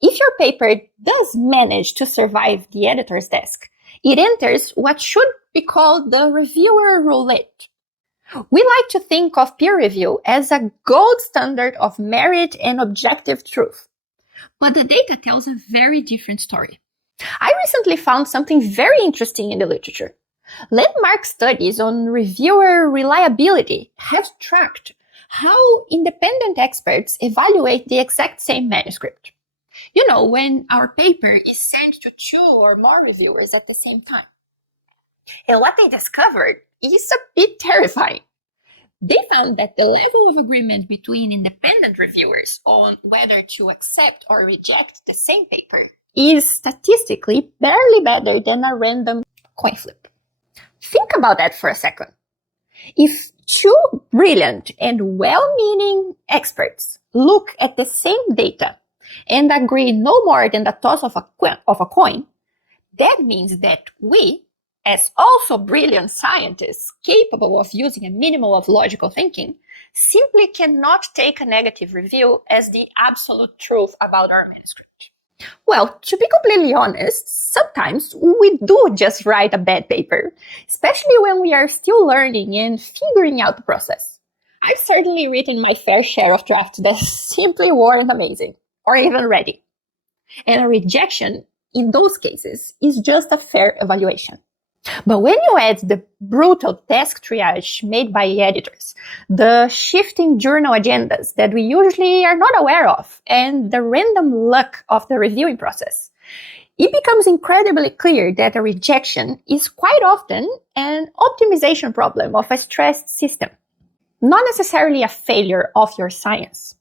If your paper does manage to survive the editor's desk, it enters what should be called the reviewer roulette. We like to think of peer review as a gold standard of merit and objective truth. But the data tells a very different story. I recently found something very interesting in the literature. Landmark studies on reviewer reliability have tracked how independent experts evaluate the exact same manuscript. You know, when our paper is sent to 2 or more reviewers at the same time. And what they discovered is a bit terrifying. They found that the level of agreement between independent reviewers on whether to accept or reject the same paper is statistically barely better than a random coin flip. Think about that for a second. If 2 brilliant and well-meaning experts look at the same data and agree no more than the toss of a coin, that means that we, as also brilliant scientists capable of using a minimum of logical thinking, simply cannot take a negative review as the absolute truth about our manuscript. Well, to be completely honest, sometimes we do just write a bad paper, especially when we are still learning and figuring out the process. I've certainly written my fair share of drafts that simply weren't amazing, or even ready. And a rejection, in those cases, is just a fair evaluation. But when you add the brutal task triage made by editors, the shifting journal agendas that we usually are not aware of, and the random luck of the reviewing process, it becomes incredibly clear that a rejection is quite often an optimization problem of a stressed system, not necessarily a failure of your science.